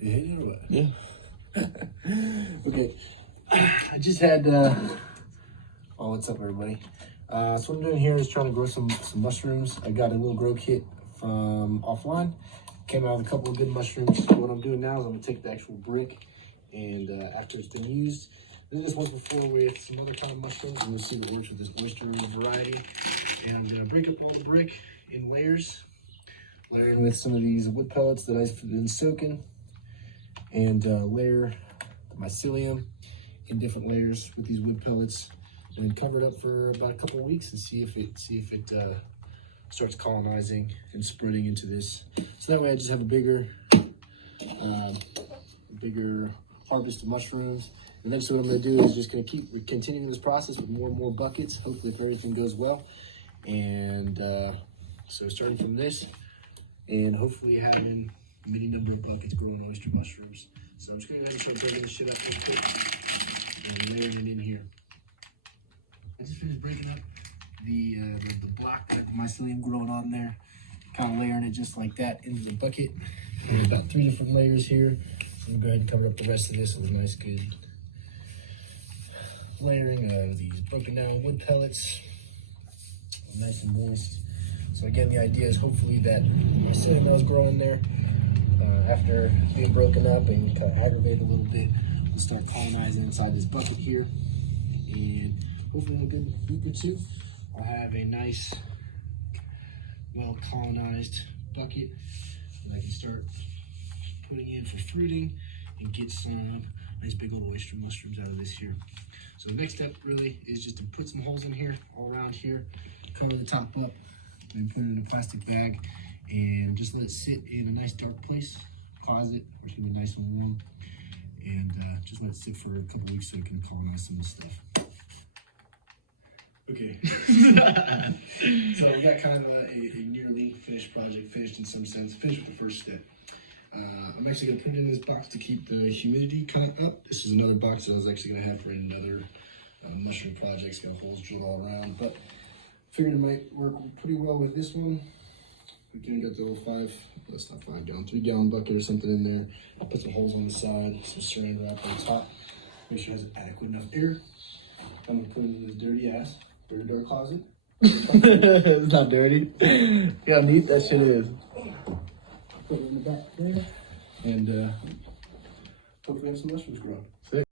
You hate it or what? Yeah. Okay. I just had, oh, what's up, everybody? So what I'm doing here is trying to grow some mushrooms. I got a little grow kit from offline. Came out with a couple of good mushrooms. So what I'm doing now is I'm gonna take the actual brick, and after it's been used, I did this once before with some other kind of mushrooms, and you'll see what works with this oyster variety. And I'm gonna break up all the brick in layers, layering with some of these wood pellets that I've been soaking, and layer the mycelium in different layers with these wood pellets, and then cover it up for about a couple of weeks and see if it starts colonizing and spreading into this. So that way I just have a bigger harvest of mushrooms. And then so what I'm gonna do is just gonna keep continuing this process with more and more buckets, hopefully if everything goes well. And so starting from this, and hopefully having a many number of buckets growing oyster mushrooms. So I'm just gonna go ahead and start breaking this shit up real quick and layering it in here. I just finished breaking up the block that mycelium growing on there, kind of layering it just like that into the bucket. There's about 3 different layers here. So I'm gonna go ahead and cover up the rest of this with a nice good layering of these broken down wood pellets, nice and moist. So again, the idea is hopefully that mycelium that was growing there, after being broken up and kind of aggravated a little bit, will start colonizing inside this bucket here. And hopefully in a good week or two, I'll have a nice, well colonized bucket that I can start putting in for fruiting and get some nice big old oyster mushrooms out of this here. So the next step really is just to put some holes in here, all around here, cover the top up, then put it in a plastic bag and just let it sit in a nice dark place, closet, where it's gonna be nice and warm, and just let it sit for a couple of weeks so it can colonize some of the stuff. Okay, so we got kind of a nearly finished project, finished in some sense, finished with the first step. I'm actually gonna put it in this box to keep the humidity kind of up. This is another box that I was actually gonna have for another mushroom project. It's got holes drilled all around, but figured it might work pretty well with this one. Again, got the little 3-gallon bucket or something in there. I'll put some holes on the side, some saran wrap on top, make sure it has adequate enough air. I'm gonna put it in this dirty ass door closet. It's not dirty. You know how neat that shit is. Put it in the back there, and hopefully have some mushrooms growing.